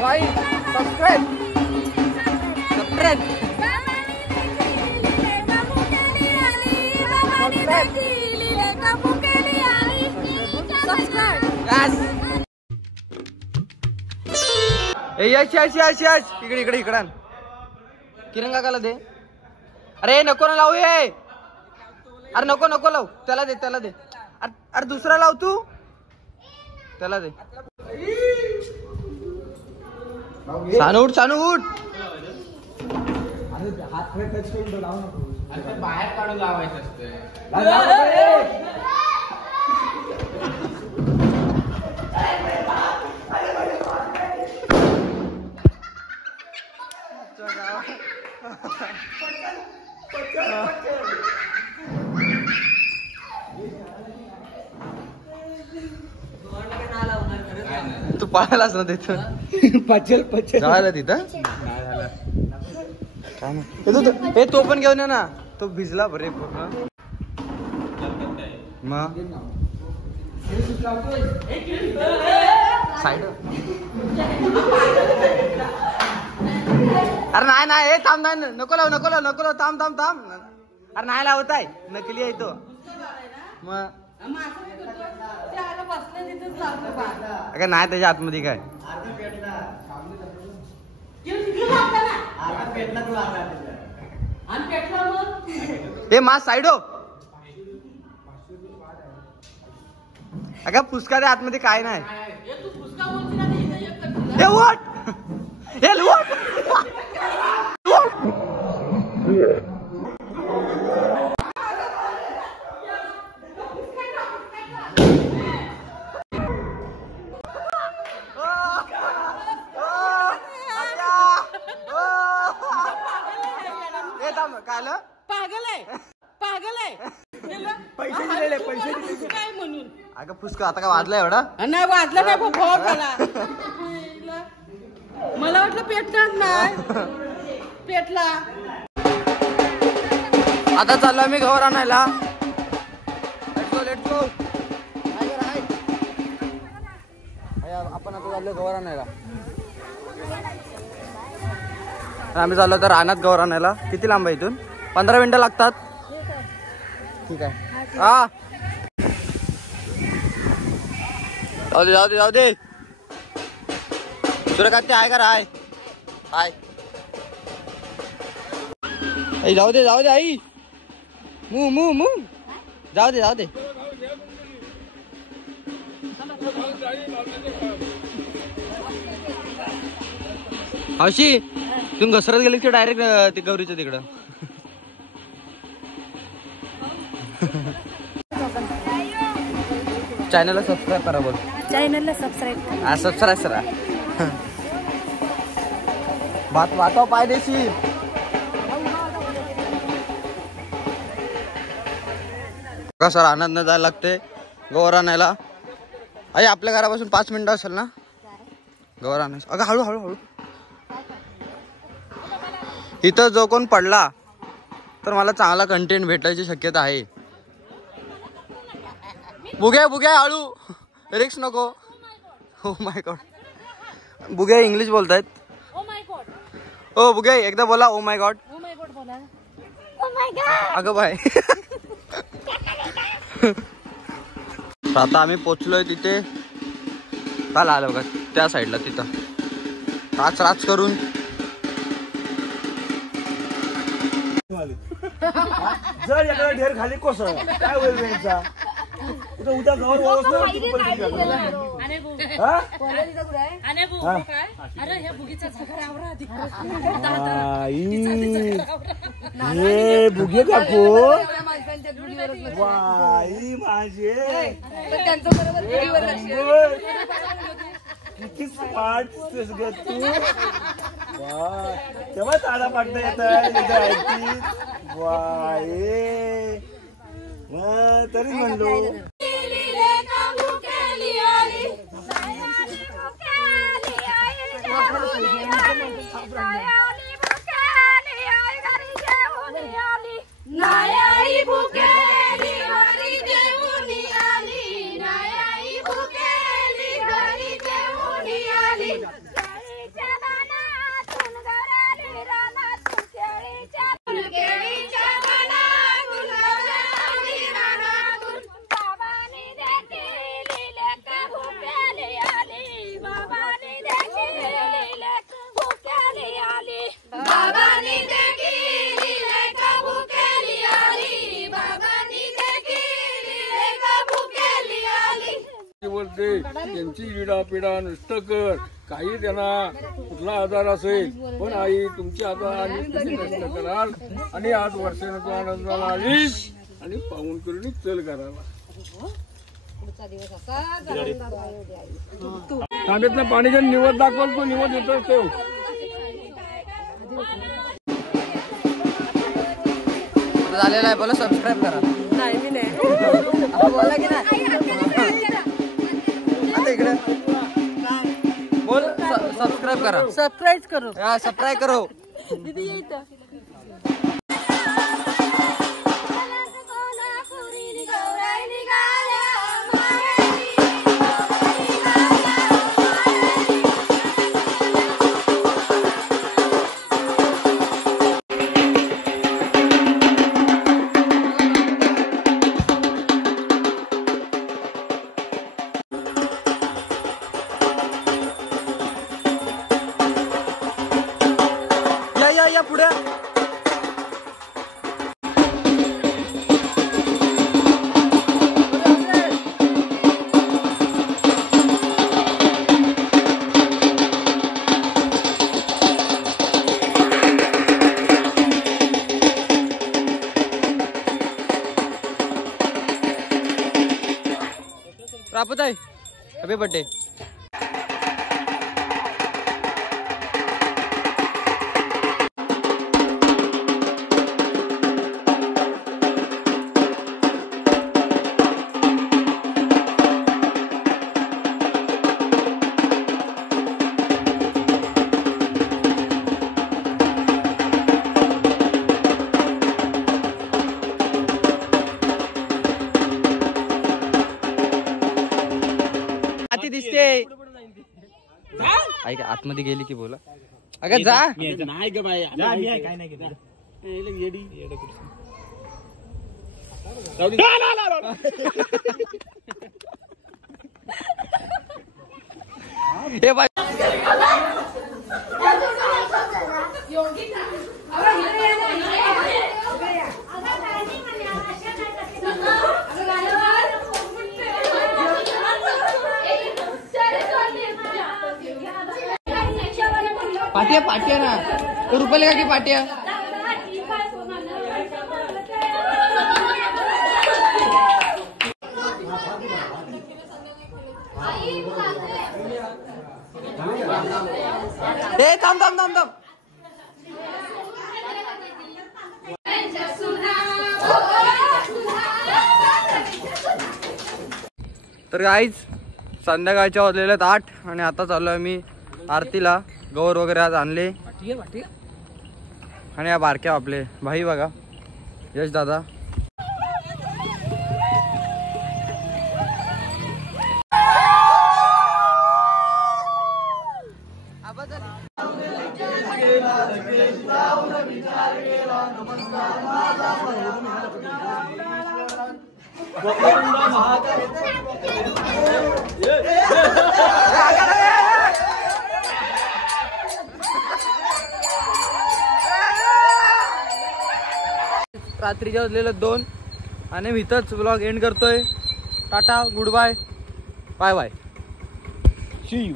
भाई सबस्क्राइब यश यश यश यश इकडे इकडे इकडं किरण काकाला दे. अरे नको ना लावू ये. अरे नको नको लावू. त्याला दे त्याला दे. अरे दुसरा लाव तू. त्याला दे. सानू उठ सानू उठ. बाहेर काढून लावायचं असतं. तू पाहायलाच ना तिथं पचल पचल जायला तिथं हे तो पण घेऊन ये ना. तो भिजला बरे पूर्ण. मग साईड. अरे नाही नाही. थांब नाही नको लाव नको लाव नको लाव. थांब थांब थांब. अरे नाही लावत आहे. नकली आहे तो. मग अगं नाही त्याच्या आतमध्ये काय. हे मा साईड हो. अगं पुस्का त्या आतमध्ये काय नाही. हे वोट हे वोट. पागल आहे पागल आहे. पैसे दिलेले पैसे काय म्हणून. अगं पुस्का आता काय वाजला एवढा. नाही वाजलं नाही भाऊ त्याला. मला वाटलं पेटणार नाही. पेटला. आता चाललो आम्ही गवर आणायला. आपण आता चाललो गवर आणायला. आम्ही चाललो तर रानात गवर आणायला. किती लांब आहे इथून. 15 मिनिटं लागतात. ठीक आहे. हा जाऊ दे जाऊ दे जाऊ दे. सूर्यकांती आहे का राय. हाय जाऊ दे जाऊ दे आई. मू मू मू जाऊ दे जाऊ दे. हौशी तुम्ही घसरत गेले की डायरेक्ट ते गौरीच्या तिकडं. चॅनलला सबस्क्राईब करा. बोल चॅनलला सबस्क्राईब. हा सबस्क्राईब करा. भात वाटाव पायदेशी. सर आनंद न जायला लागते गवर आणायला. आई आपल्या घरापासून 5 मिनिटं असेल ना गवर आणायचं. अगं हळू हळू हळू. इथं जो कोण पडला तर मला चांगला कंटेंट भेटायची शक्यता आहे. बुग्या बुग्या हळू. रिक्स नको. Oh my God. बुग्या इंग्लिश बोलतायत. ओ बुग्या एकदा बोला. Oh my God. अगं बाय. आता आम्ही पोचलोय तिथे. काल आलो बघा त्या साईडला. तिथं राच राच करून जर एखादा ढेर खाली कोसळ काय होईल यांचा. उद्या जवळ हे बुगे काकू बाई माझे किती स्मार्ट दिसतेस ग तू. तेव्हा ताडा पाडता येत. बाई तरी म्हणलो. त्यांची इडापिडा नष्ट कर. काही त्यांना कुठला आजार असेल पण आई तुमची आता आणि तुम्ही नष्ट कराल. आणि आज वर्षाने तू आनंदाला आलीस आणि पाहून करून चल करायला. तांब्यातलं पाणी जर निवड दाखवल तो निवड येतोच तो. झालेला आहे बोला सबस्क्राईब करा. नाही मी नाही बोला की नाही आता इकडे बोल सबस्क्राईब करा. सरप्राईज करू हा सबस्क्राईब करो. दीदी ये इथं. या पुढे रापत आहे. Happy birthday. दिसते ऐक आतमध्ये गेली की बोला. अगं जा नाही ग बाई काय नाही घेत. हे बाई पाटिया पाटिया ना तो रुपये का की पाटिया. ए थांब थांब थांब थांब. तर गाईज संध्याकाळच्या वाजलेल्या 8 आणि आता चालू आहे मी आरतीला. गौर वगैरे आज आणले आणि या बारक्या आपले भाई बघा यश दादा. रात्रीच्या वाजलेलं 2 आणि मी इथंच व्लॉग एंड करतोय. Tata goodbye bye bye see you.